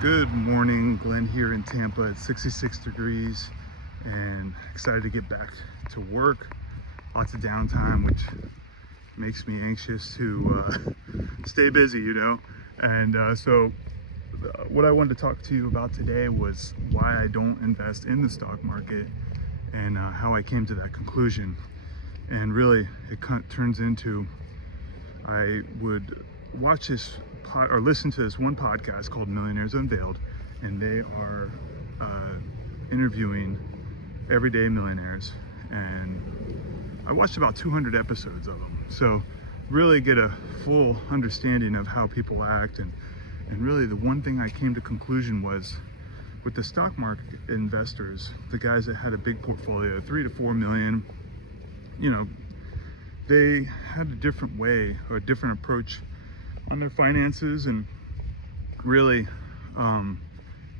Good morning, Glenn here in Tampa. It's 66 degrees and excited to get back to work. Lots of downtime, which makes me anxious to stay busy, And what I wanted to talk to you about today was why I don't invest in the stock market and how I came to that conclusion. And really, it turns into I would watch this or listen to this one podcast called Millionaires Unveiled, and they are interviewing everyday millionaires, and I watched about 200 episodes of them, so really get a full understanding of how people act. And really the one thing I came to conclusion was with the stock market investors, the guys that had a big portfolio, 3 to 4 million, they had a different way or a different approach on their finances, and really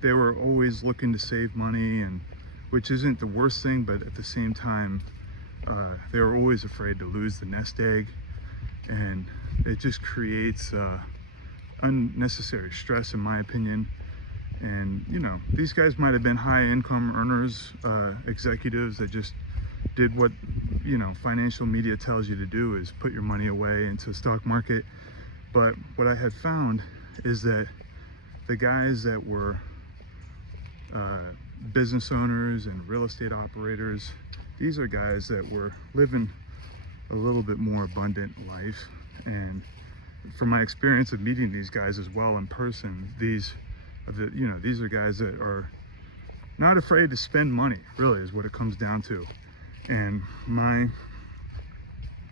they were always looking to save money, and which isn't the worst thing, but at the same time they were always afraid to lose the nest egg, and it just creates unnecessary stress, in my opinion. And these guys might have been high income earners, executives that just did what financial media tells you to do, is put your money away into the stock market. But what I had found is that the guys that were business owners and real estate operators, these are guys that were living a little bit more abundant life. And from my experience of meeting these guys as well in person, these are guys that are not afraid to spend money, really is what it comes down to. And my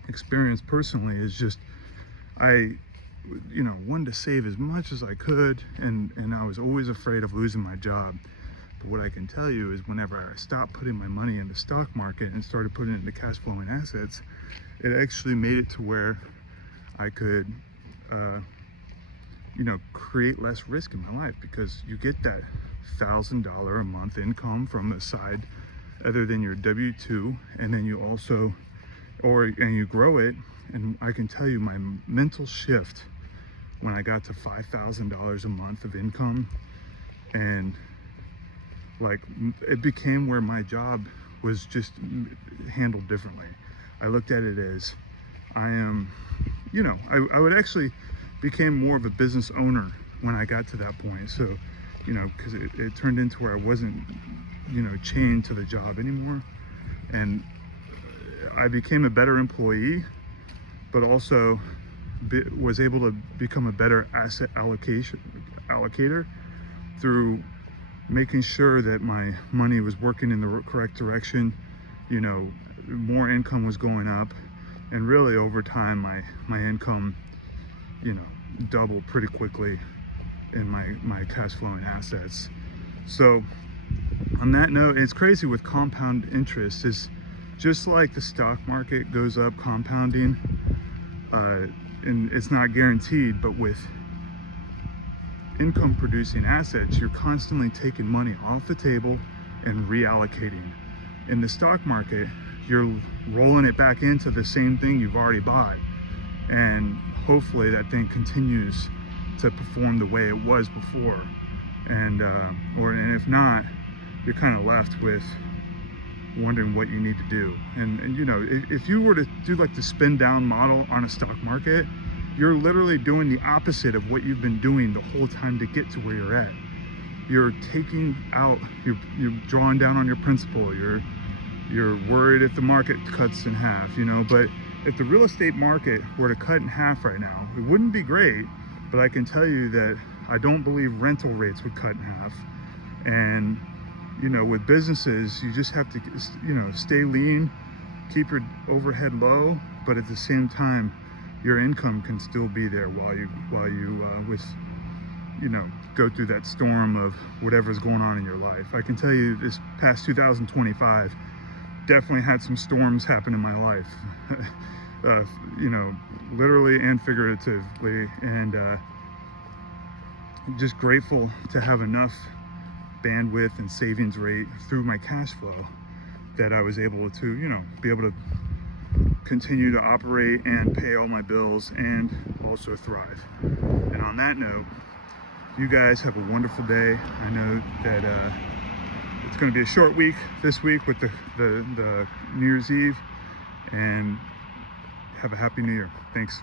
experience personally is just, I wanted to save as much as I could, and I was always afraid of losing my job. But what I can tell you is whenever I stopped putting my money in the stock market and started putting it into cash flowing assets, it actually made it to where I could create less risk in my life, because you get that $1,000 a month income from the side other than your W-2, and then you also and you grow it. And I can tell you my mental shift when I got to $5,000 a month of income, and it became where my job was just handled differently. I looked at it as I am, I would actually became more of a business owner when I got to that point. So, because it turned into where I wasn't, chained to the job anymore. And I became a better employee, but also was able to become a better asset allocator through making sure that my money was working in the correct direction. More income was going up, and really over time my income doubled pretty quickly in my cash flowing assets. So on that note, it's crazy with compound interest, is just like the stock market goes up compounding, and it's not guaranteed, but with income producing assets, you're constantly taking money off the table and reallocating. In the stock market, you're rolling it back into the same thing you've already bought, and hopefully that thing continues to perform the way it was before. And if not, you're kind of left with wondering what you need to do. And if you were to do like the spin down model on a stock market, you're literally doing the opposite of what you've been doing the whole time to get to where you're at. You're taking out, you're drawing down on your principal, you're worried if the market cuts in half, but if the real estate market were to cut in half right now, it wouldn't be great, but I can tell you that I don't believe rental rates would cut in half. And with businesses, you just have to stay lean, keep your overhead low, but at the same time your income can still be there while you go through that storm of whatever's going on in your life. I can tell you this past 2025 definitely had some storms happen in my life, literally and figuratively, and just grateful to have enough bandwidth and savings rate through my cash flow that I was able to, be able to continue to operate and pay all my bills and also thrive. And on that note, You guys have a wonderful day. I know that it's going to be a short week this week with the New Year's Eve, and have a happy New Year. Thanks.